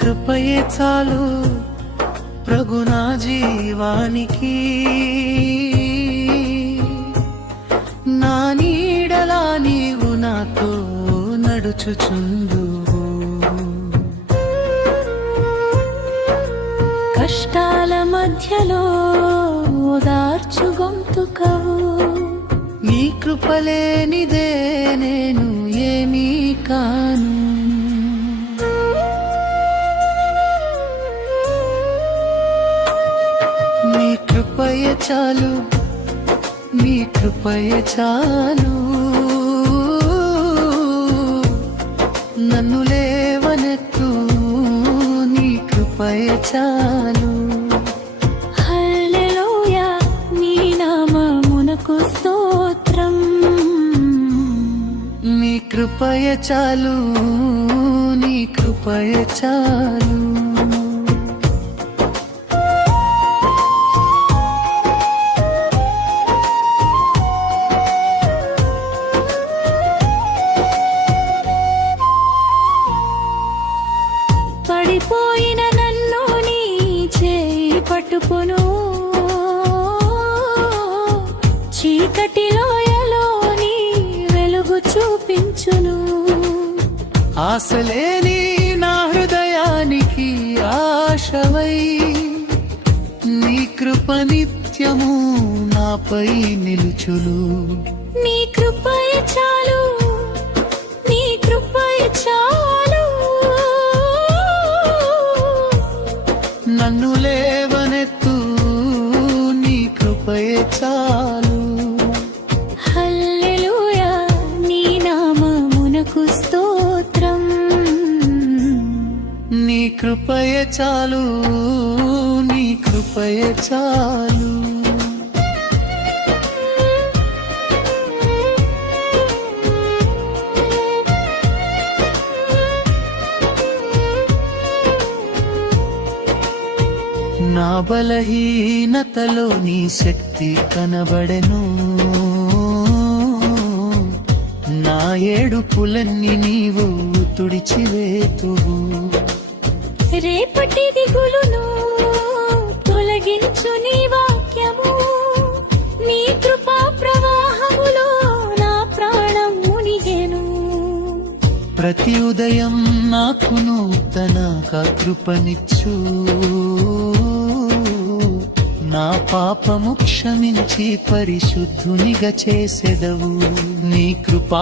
కృపయే చాలు ప్రభు నా జీవానికి, నా నీడలా నీవు నాతో నడుచుచుందువు. కష్టాల మధ్యలో ఓదార్చు గొంతుకవు, నీ కృపలేనిదే నేను ఏమీ కాను. నీ కృపయే చాలు, నీ కృపయే చాలు, నన్ను లేవనెత్తు, నీ కృపయే చాలు. హల్లెలూయా నీ నామమునకు స్తోత్రం. నీ కృపయే చాలు, నీ కృపయే చాలు. పడిపోయిన నన్ను నీ చేయి పట్టుకొను, చీకటిలోయలో నీ వెలుగు చూపించును. ఆశలేని నా హృదయానికి ఆశవై, నీ కృప నిత్యము నాపై నిలుచును. నీ కృపయే చాలు, నీ కృపయే చాలు, నన్ను లేవనెత్తు, నీ కృపయే చాలు. హల్లెలూయా నీ నామమునకు స్తోత్రం. నీ కృపయే చాలు, నీ కృపయే చాలు. నా బలహీనతలో నీ శక్తి కనబడెను, నా ఏడుపులన్నీ నీవు తుడిచివేతువు. రేపటి దిగులును తొలగించు నీ వాక్యము, నీ కృపా ప్రవాహములో నా ప్రాణం మునిగెను. ప్రతి ఉదయం నాకు నూతన కృపనిచ్చు, నా పాపము క్షమించి పరిశుద్ధునిగా చేసెదవు. నీ కృపా